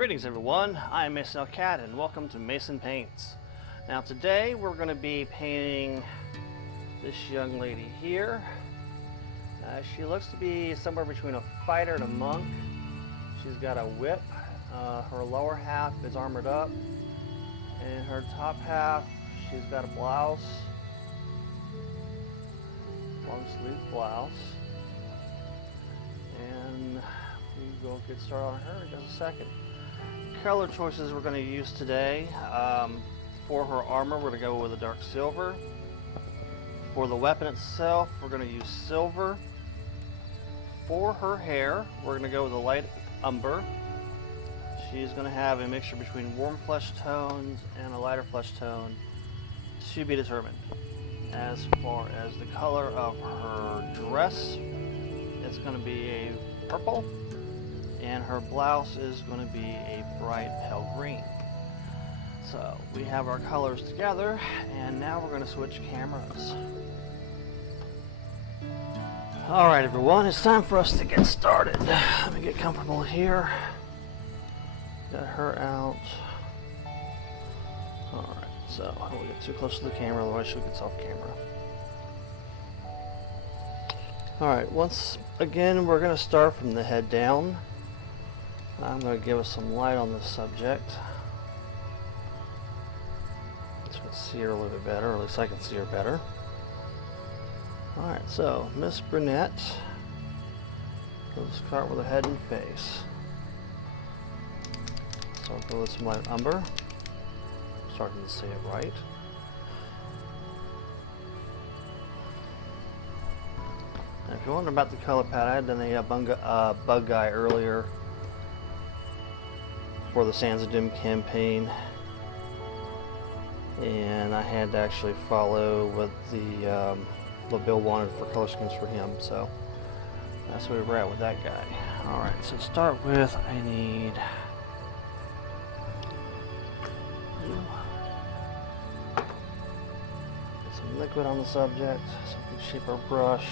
Greetings everyone, I'm Mason Elcat and welcome to Mason Paints. Now today we're going to be painting this young lady here. She looks to be somewhere between a fighter and a monk. She's got a whip. Her lower half is armored up, and her top half she's got a blouse, long sleeve blouse, and we will get started on her in just a second. Color choices we're going to use today. For her armor we're going to go with a dark silver. For the weapon itself we're going to use silver. For her hair we're going to go with a light umber. She's going to have a mixture between warm flesh tones and a lighter flesh tone to be determined. As far as the color of her dress, it's going to be a purple, and her blouse is going to be a bright pale green. So we have our colors together, and now we're going to switch cameras. Alright everyone, it's time for us to get started. Let me get comfortable here. Got her out. Alright, so I don't want to get too close to the camera, otherwise she'll get off camera. Alright, once again we're going to start from the head down. I'm going to give us some light on this subject so we can see her a little bit better, or at least I can see her better. Alright, so Miss Brunette, let's start with her head and face. So I'll go with some light umber. I'm starting to say it right. Now, if you're wondering about the color palette, I had done a bug guy earlier for the Sands of Doom campaign, and I had to actually follow what the what Bill wanted for color schemes for him, so that's where we're at with that guy. Alright, so to start with, I need some liquid on the subject so we can shape our brush,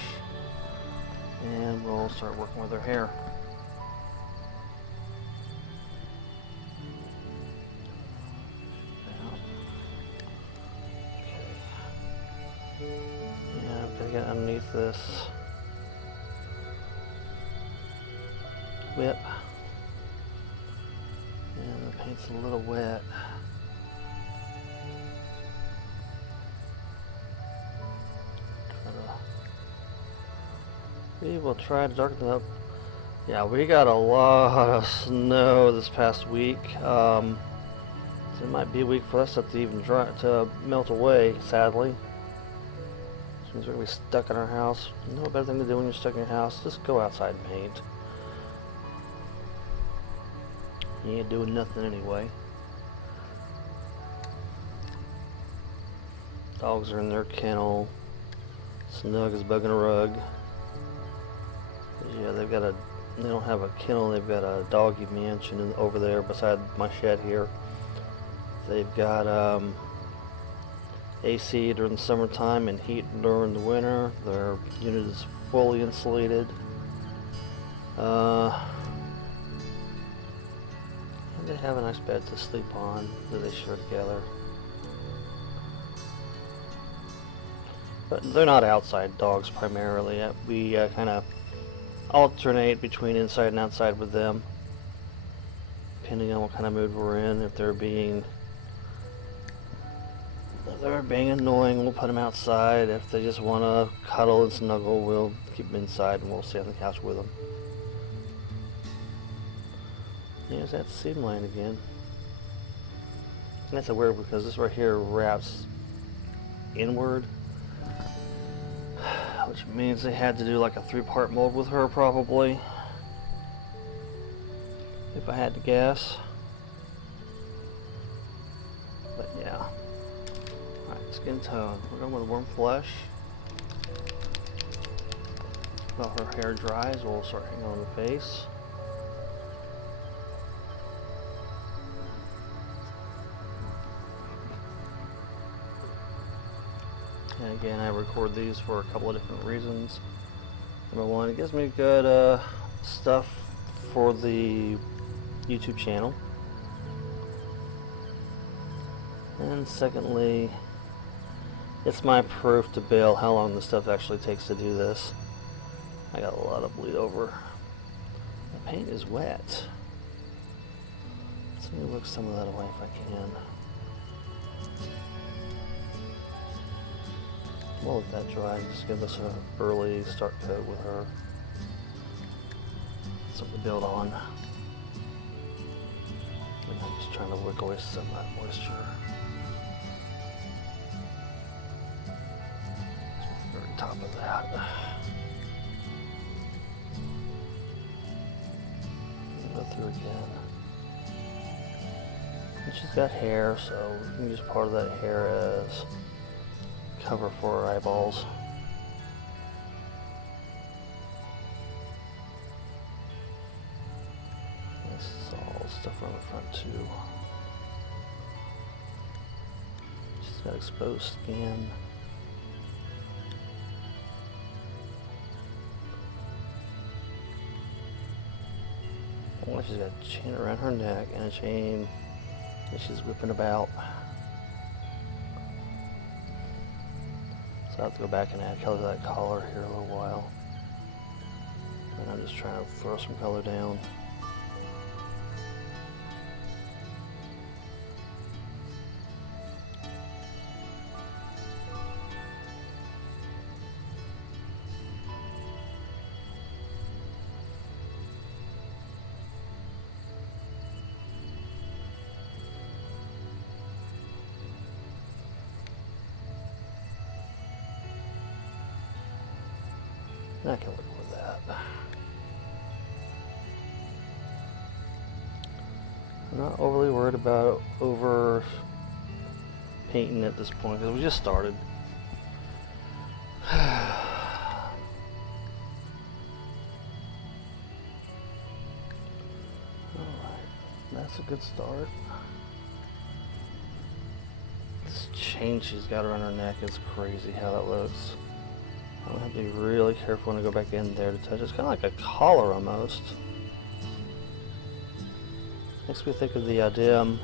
and we'll start working with her hair. Get underneath this whip, and the paint's a little wet. We will try to darken it up. Yeah, we got a lot of snow this past week, so it might be a week for that stuff to even to melt away, sadly. We're going to be stuck in our house. No better thing to do when you're stuck in your house. Just go outside and paint. You ain't doing nothing anyway. Dogs are in their kennel. Snug is bugging a rug. Yeah, they don't have a kennel, they've got a doggy mansion over there beside my shed here. They've got AC during the summertime and heat during the winter. Their unit is fully insulated. And they have a nice bed to sleep on that they share together. But they're not outside dogs primarily. We kind of alternate between inside and outside with them, depending on what kind of mood we're in. If they're being annoying, we'll put them outside. If they just want to cuddle and snuggle, we'll keep them inside and we'll stay on the couch with them. There's that seam line again. That's a weird because this right here wraps inward, which means they had to do like a 3-part mold with her probably, if I had to guess. But yeah. Skin tone. We're going with warm flesh. While her hair dries, we'll start hanging on the face. And again, I record these for a couple of different reasons. Number one, it gives me good stuff for the YouTube channel. And secondly, it's my proof to Bill how long this stuff actually takes to do this. I got a lot of bleed over. The paint is wet. So let me look some of that away if I can. We'll let that dry and just give this an early start coat with her. Something to build on. And I'm just trying to wick away some of that moisture. Very top of that. Go through again. And she's got hair, so we can use part of that hair as cover for her eyeballs. This is all stuff on the front too. She's got exposed skin. Oh, she's got a chain around her neck and a chain that she's whipping about. So I have to go back and add color to that collar here a little while. And I'm just trying to throw some color down. I can work with that. I'm not overly worried about over painting at this point because we just started. Alright, that's a good start. This chain she's got around her neck is crazy how that looks. I'm going to have to be really careful when I go back in there to touch. It's kind of like a collar almost. Makes me think of the Dim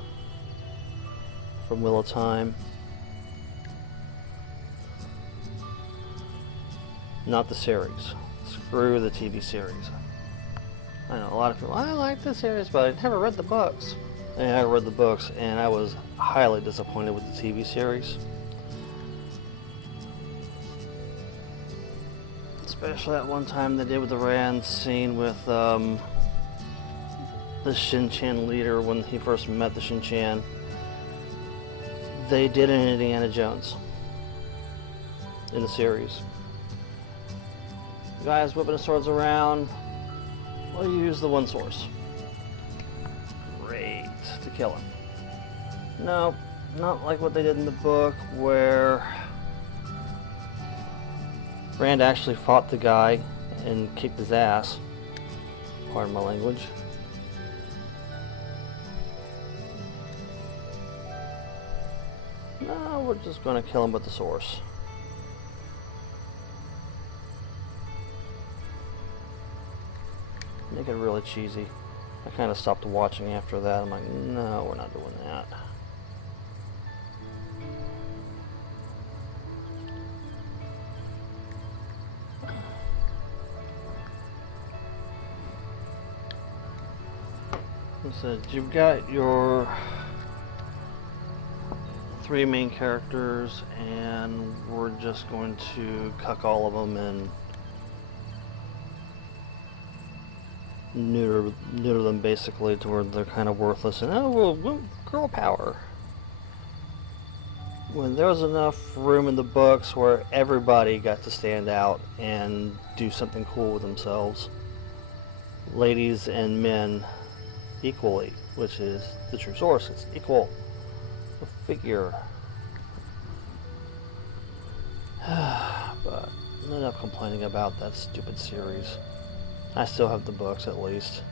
from Wheel of Time. Not the series. Screw the TV series. I know a lot of people, I like the series, but I never read the books. And I read the books and I was highly disappointed with the TV series. Especially that one time they did with the Rand scene with the Shin-Chan leader when he first met the Shin-Chan. They did it in Indiana Jones in the series. The guys whipping the swords around. Well, you use the one source. Great to kill him. No, not like what they did in the book where Rand actually fought the guy and kicked his ass. Pardon my language. No, we're just going to kill him with the source. Make it really cheesy. I kind of stopped watching after that. I'm like, no, we're not doing that. So you've got your three main characters, and we're just going to cuck all of them and neuter them basically to where they're kind of worthless. And well, girl power. When there was enough room in the books where everybody got to stand out and do something cool with themselves, ladies and men equally, which is the true source. It's equal figure. But enough complaining about that stupid series. I still have the books at least.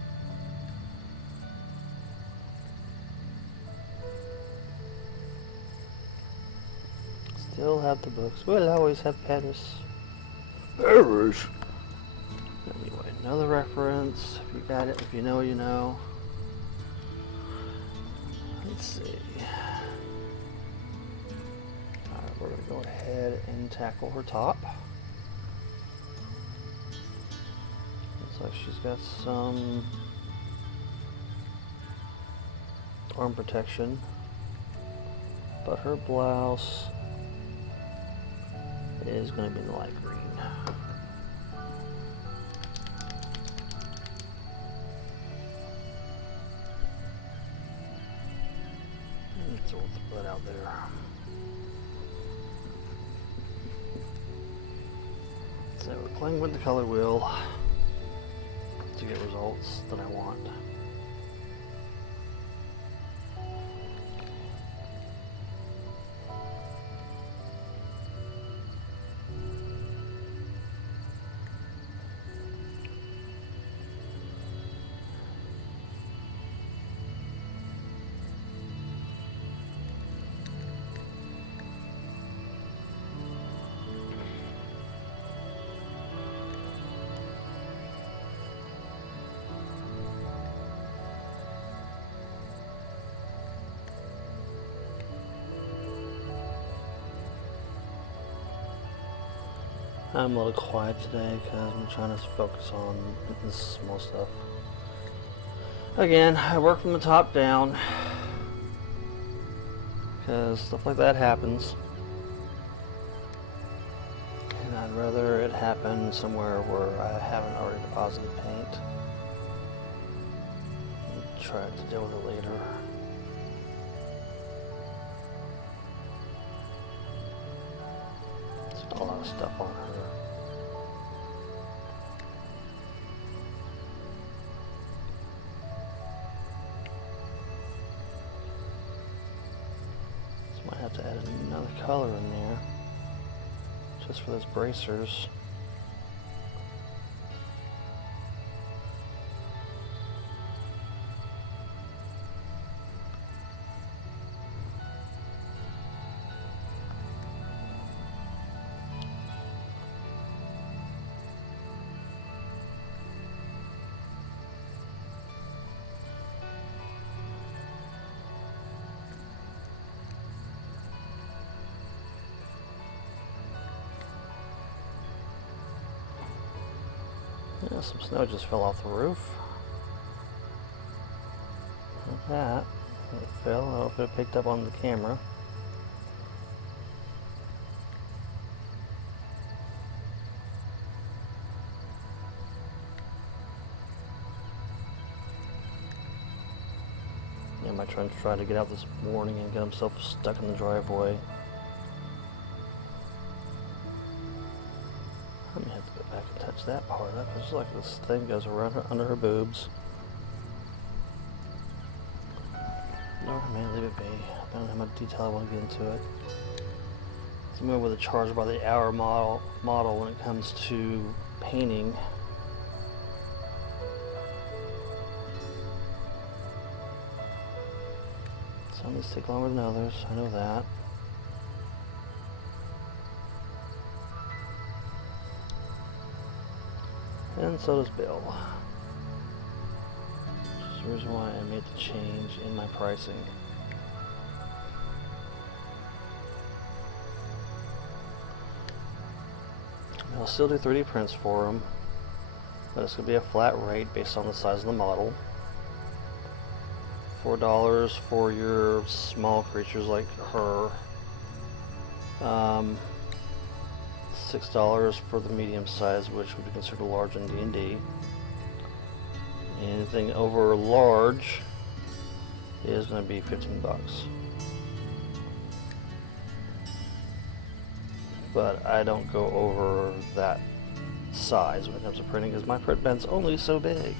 Still have the books. We'll always have Paris. Paris? Anyway, another reference. If you got it, if you know, you know. Let's see. going to go ahead and tackle her top. Looks like she's got some arm protection, but her blouse is going to be in the light green. So we'll throw that out there. So we're playing with the color wheel to get results that I want. I'm a little quiet today because I'm trying to focus on this small stuff. Again, I work from the top down because stuff like that happens. And I'd rather it happen somewhere where I haven't already deposited paint and try to deal with it later. There's a lot of stuff on her. Might have to add another color in there just for those bracers. Yeah, some snow just fell off the roof. Like that. It fell. I don't know if it picked up on the camera. Yeah, my friend tried to get out this morning and get himself stuck in the driveway. I may have to go back and touch that part up. It's like this thing goes around her, under her boobs. No, I may leave it be. I don't know how much detail I want to get into it. It's more with a charge by the hour model when it comes to painting. Some of these take longer than others. I know that. And so does Bill. Which is the reason why I made the change in my pricing. I'll still do 3D prints for them, but it's going to be a flat rate based on the size of the model. $4 for your small creatures like her. $6 for the medium size, which would be considered large in D&D. Anything over large is going to be $15. But I don't go over that size when it comes to printing because my print ben's only so big.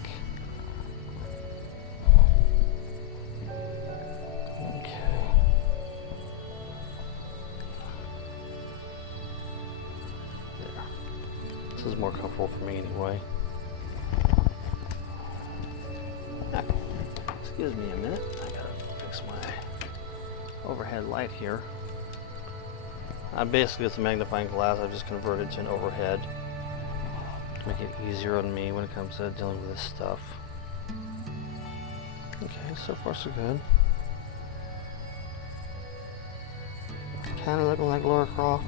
This is more comfortable for me anyway. Excuse me a minute. I gotta fix my overhead light here. Basically, it's a magnifying glass. I've just converted to an overhead to make it easier on me when it comes to dealing with this stuff. Okay, so far so good. Kind of looking like Lara Croft.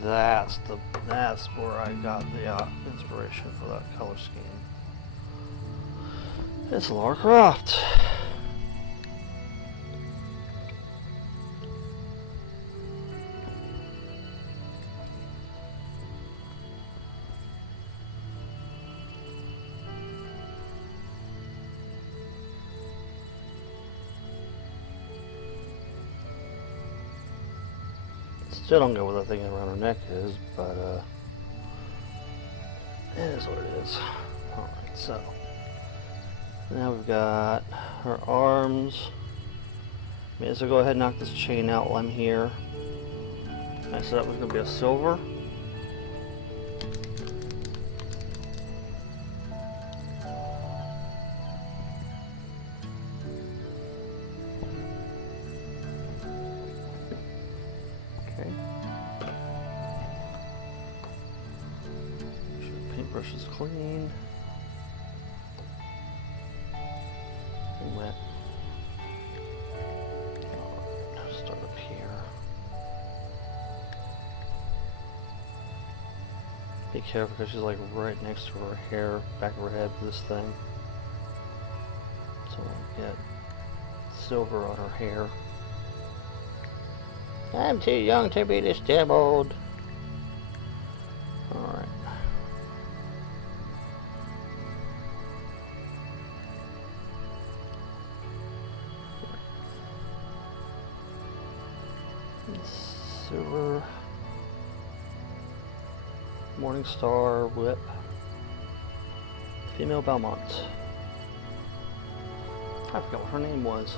That's where I got the inspiration for that color scheme. It's Lara Croft. Still don't know what that thing around her neck is, but it is what it is. Alright, so now we've got her arms. May as well go ahead and knock this chain out while I'm here. I said that was going to be a silver. Okay. Make sure the paintbrush is clean and wet. Alright, start up here. Be careful because she's like right next to her hair, back of her head with this thing. So we'll get silver on her hair. I'm too young to be disheveled. Alright. Silver. Morning Star whip. Female Belmont. I forgot what her name was.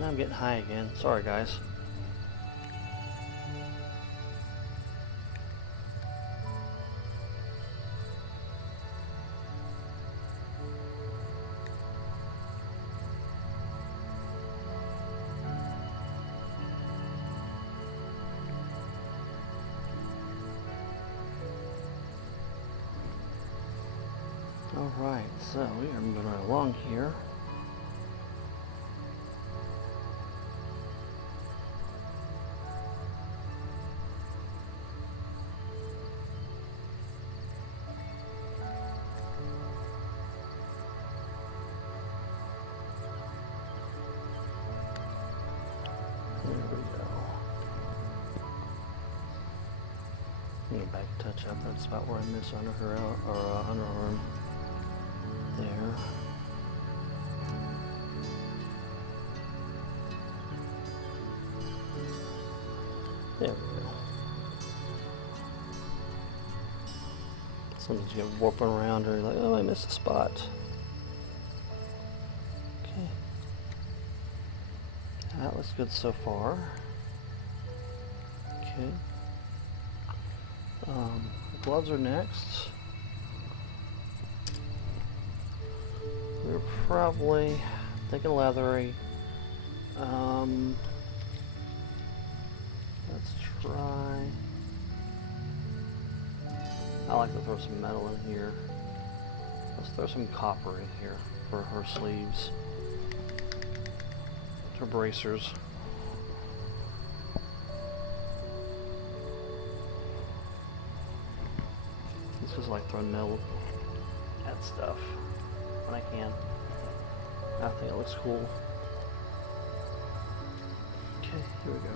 Now I'm getting high again. Sorry, guys. Alright, so we are moving right along here. There we go. Get back and touch up that spot where I missed under her underarm. There. There we go. Sometimes you get warping around or you're like, oh, I missed a spot. Okay. That looks good so far. Okay. Gloves are next. We're probably thinking leathery. Let's try. I like to throw some metal in here. Let's throw some copper in here for her sleeves. Her bracers. This is like throwing metal at stuff when I can. I think it looks cool. Okay, here we go.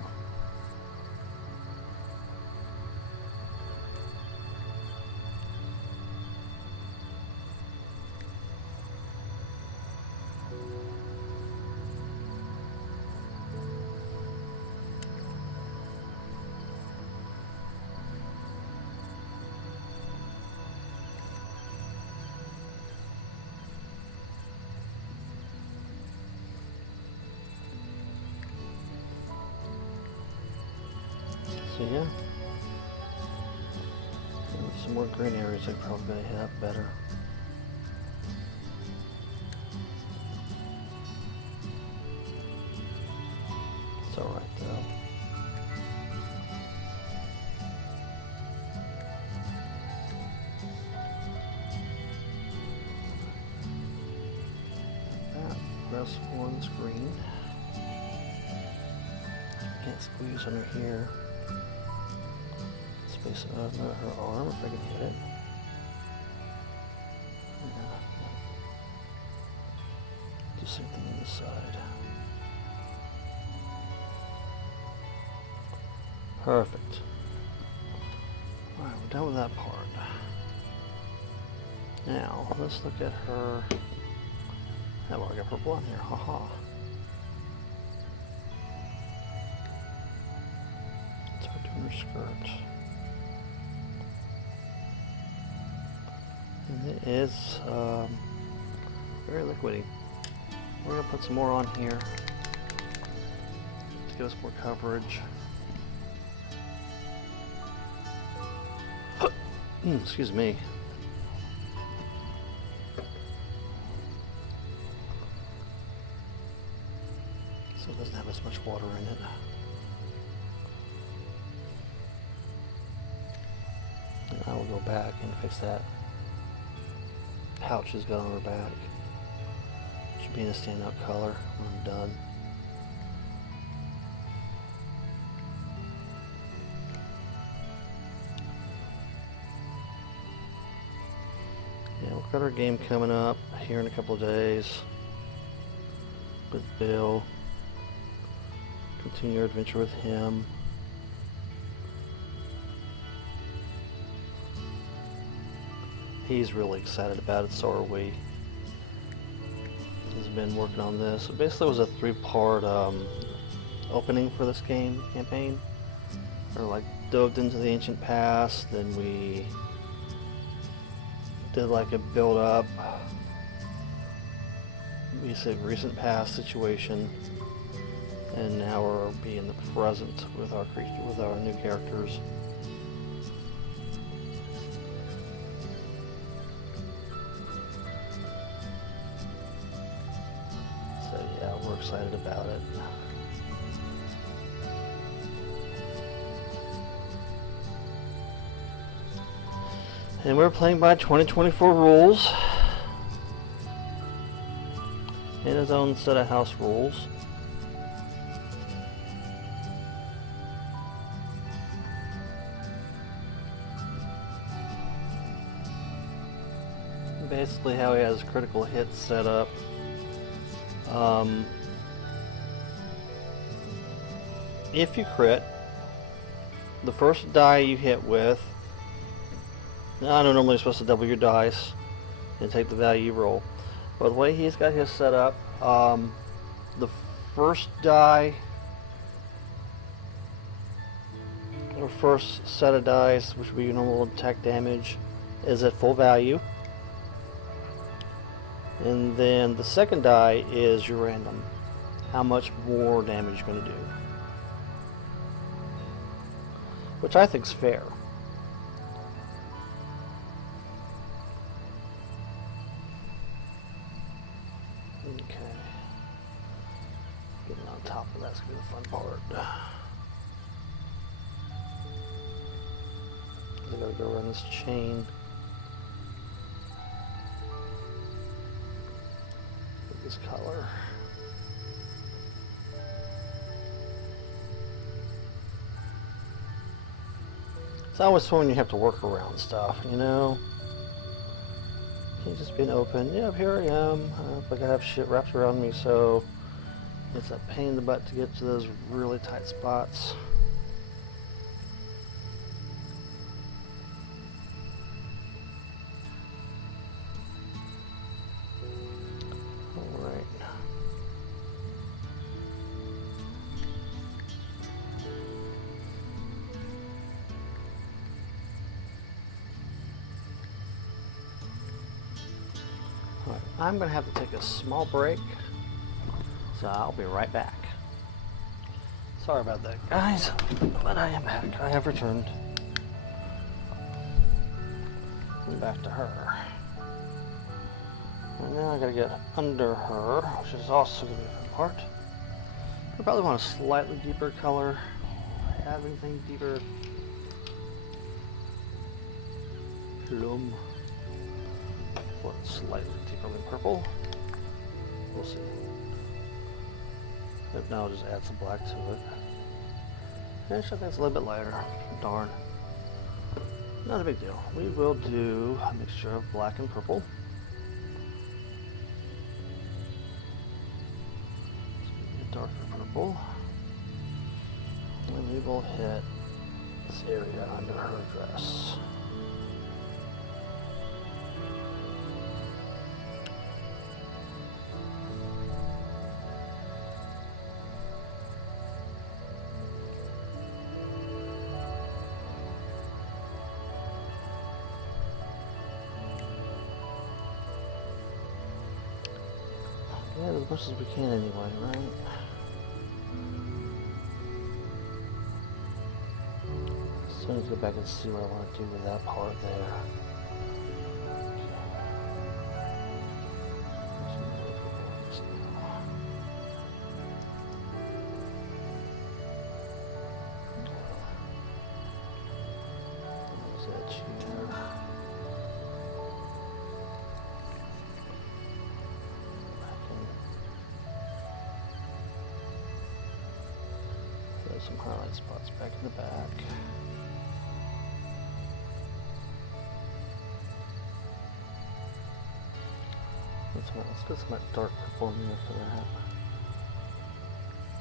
So yeah. And some more green areas I probably gotta hit up better. It's alright though. Press one's green. Can't squeeze under here. Space under her arm if I can hit it. Yeah. Do the same thing on this side. Perfect. Alright, we're done with that part. Now, let's look at her. Yeah, well, I got purple on here, haha. Let's start doing her skirt. And it is very liquidy. We're going to put some more on here to give us more coverage. Excuse me. So it doesn't have as much water in it. And I will go back and fix that pouch she's got on her back. Should be in a standout color when I'm done. Yeah, we've got our game coming up here in a couple of days with Bill. Continue our adventure with him. He's really excited about it, so are we. He's been working on this. It basically was a 3-part opening for this campaign. Or like dove into the ancient past, then we did like a build up. We said recent past situation, and now we're being the present with our new characters. So yeah, we're excited about it. And we're playing by 2024 rules. In his own set of house rules. Basically how he has critical hits set up. If you crit, the first die you hit with, I know normally you're supposed to double your dice and take the value you roll. But the way he's got his set up, the first die, or first set of dice, which would be your normal attack damage, is at full value. And then the second die is your random. How much more damage you're going to do. Which I think is fair. Okay. Getting on top of that's going to be the fun part. I gotta go around this chain. With this color. It's always fun when you have to work around stuff, you know? Can't just be an open, yeah, here I am, but I gotta have shit wrapped around me, so it's a pain in the butt to get to those really tight spots. Alright. I'm going to have to take a small break, so I'll be right back. Sorry about that, guys, but I am back. I have returned. And back to her. And now I gotta get under her, which is also gonna be a fun part. I probably want a slightly deeper color. Have anything deeper? Plum. Or slightly deeper than purple. We'll see. If not, I'll just add some black to it. Actually, I think it's a little bit lighter. Darn. Not a big deal. We will do a mixture of black and purple. A darker purple. And we will hit this area under her dress. Yeah, as much as we can anyway, right? So I need to go back and see what I want to do with that part there. Some highlight spots back in the back. Let's get some dark purple in there for that.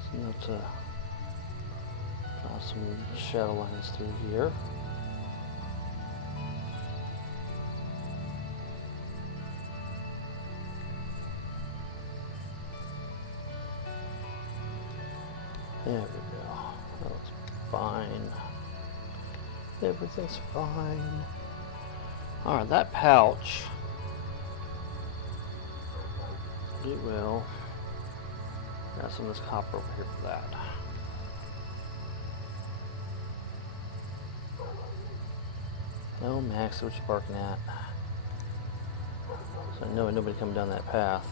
So now to draw some shadow lines through here. There we go. That looks fine. Everything's fine. Alright, that pouch. We will got some of this copper over here for that. No, Max, what you barking at? So I know ain't nobody coming down that path.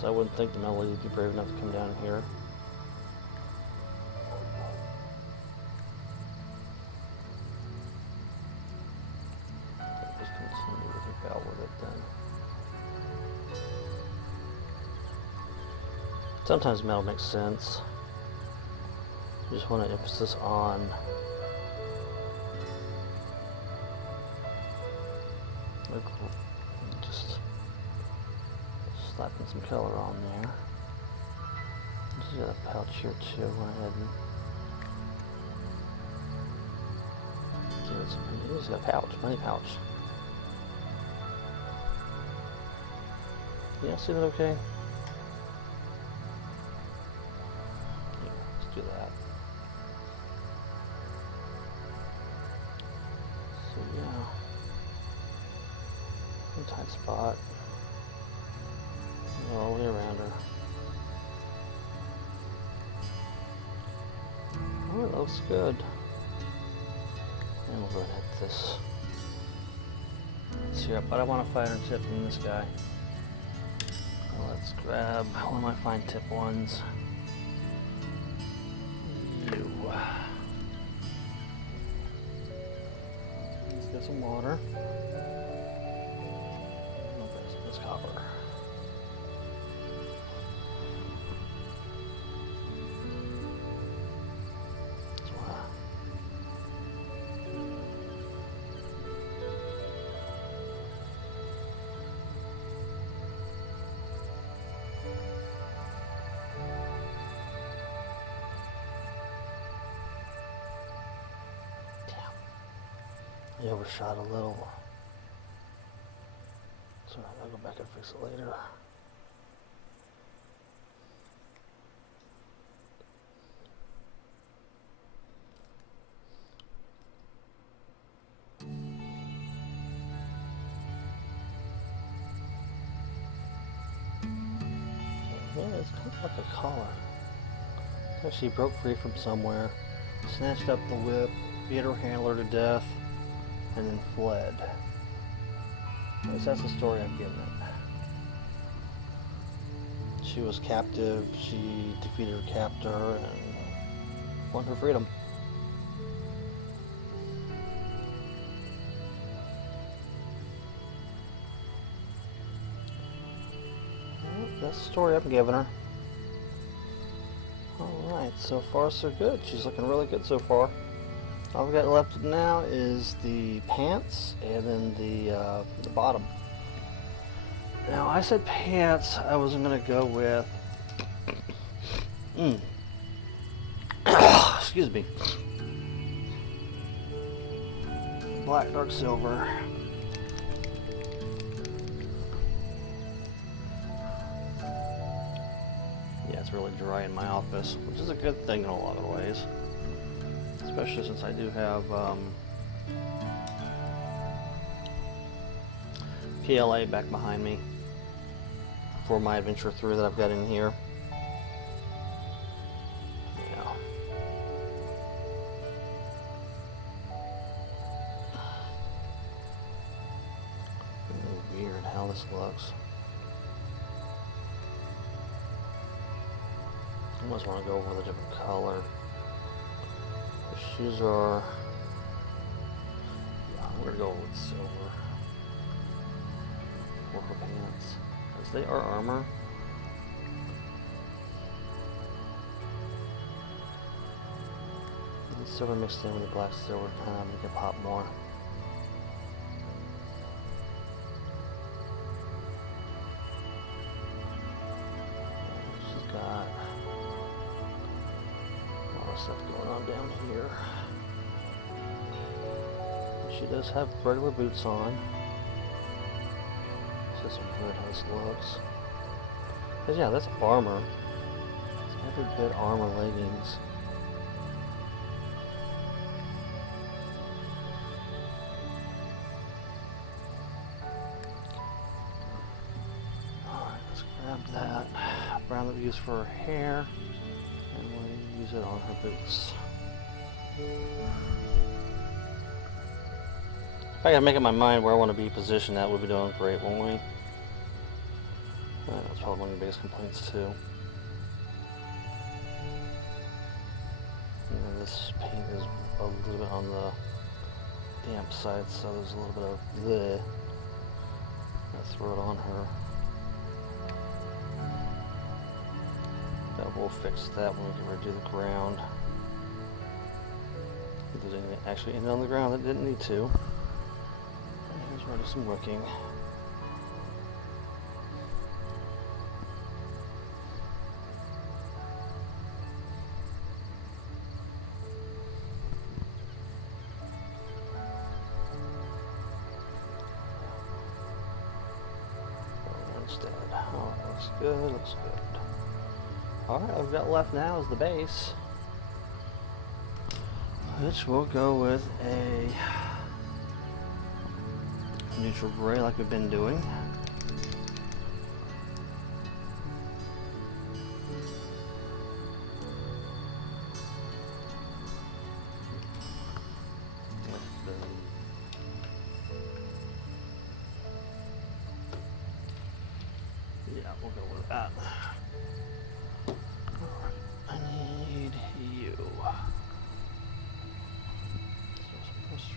So I wouldn't think the Melody would be brave enough to come down here. Just continue with the bell with it then. Sometimes metal makes sense. You just want to emphasis on just slapping some color on there. Just got a pouch here too. Went ahead and give it some. He's got a pouch, money pouch. Yeah, see that okay? Yeah, let's do that. So yeah, one tight spot. All the way around her. Oh, it looks good. And we'll go ahead and hit this syrup, but I want a finer tip than this guy. Let's grab one of my fine tip ones. You. Let's get some water. I'll grab some of this copper. I overshot a little, so I'll go back and fix it later. So she broke free from somewhere, snatched up the whip, beat her handler to death, and then fled. At least that's the story I'm giving it. She was captive, she defeated her captor, and won her freedom. Well, that's the story I'm giving her. Alright, so far so good. She's looking really good so far. All we got left now is the pants and then the bottom. Now I said pants, I was going to go with excuse me, black dark silver. Yeah, it's really dry in my office, which is a good thing in a lot of ways. Especially since I do have PLA back behind me for my adventure through that I've got in here. Yeah. Really weird how this looks. I almost want to go over the different color. The shoes are, I'm going to go with silver for her pants, as they are armor. And the silver mixed in with the black silver kind of make it pop more. She's got stuff going on down here. She does have regular boots on. This is weird how this looks. But yeah, that's armor. It's every bit armor leggings. Alright, let's grab that brown that we use for her hair. And we'll use it on her boots. If I gotta make up my mind where I want to be positioned, that would be doing great, won't we? That's probably one of the biggest complaints too. And then this paint is a little bit on the damp side, so there's a little bit of the. I'll throw it on her. We'll fix that when we get ready to do the ground. If there's anything actually in on the ground that didn't need to. And here's where I do some wicking. Instead. Oh, it looks good, looks good. Alright, all we've got left now is the base, which we'll go with a neutral gray like we've been doing. Yeah, we'll go with that.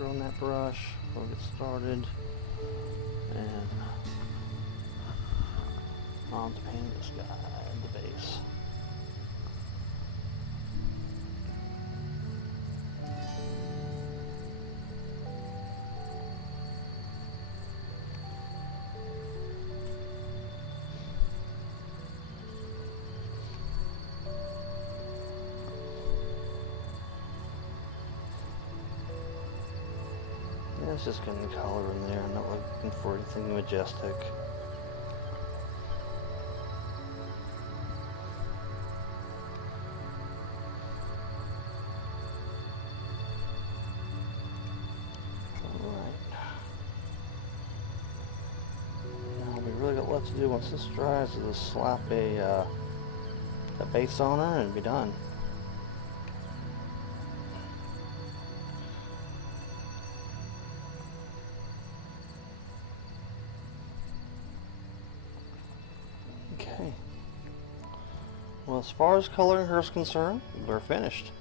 On that brush, we'll get started, and on to painting this guy at the base. It's just getting color in there. I'm not looking for anything majestic. Alright. Now we really got left to do once this dries is just slap a base on her and be done. as far as coloring her is concerned, we're finished.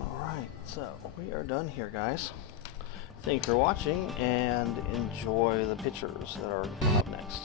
Alright, so we are done here, guys. Thank you for watching and enjoy the pictures that are coming up next.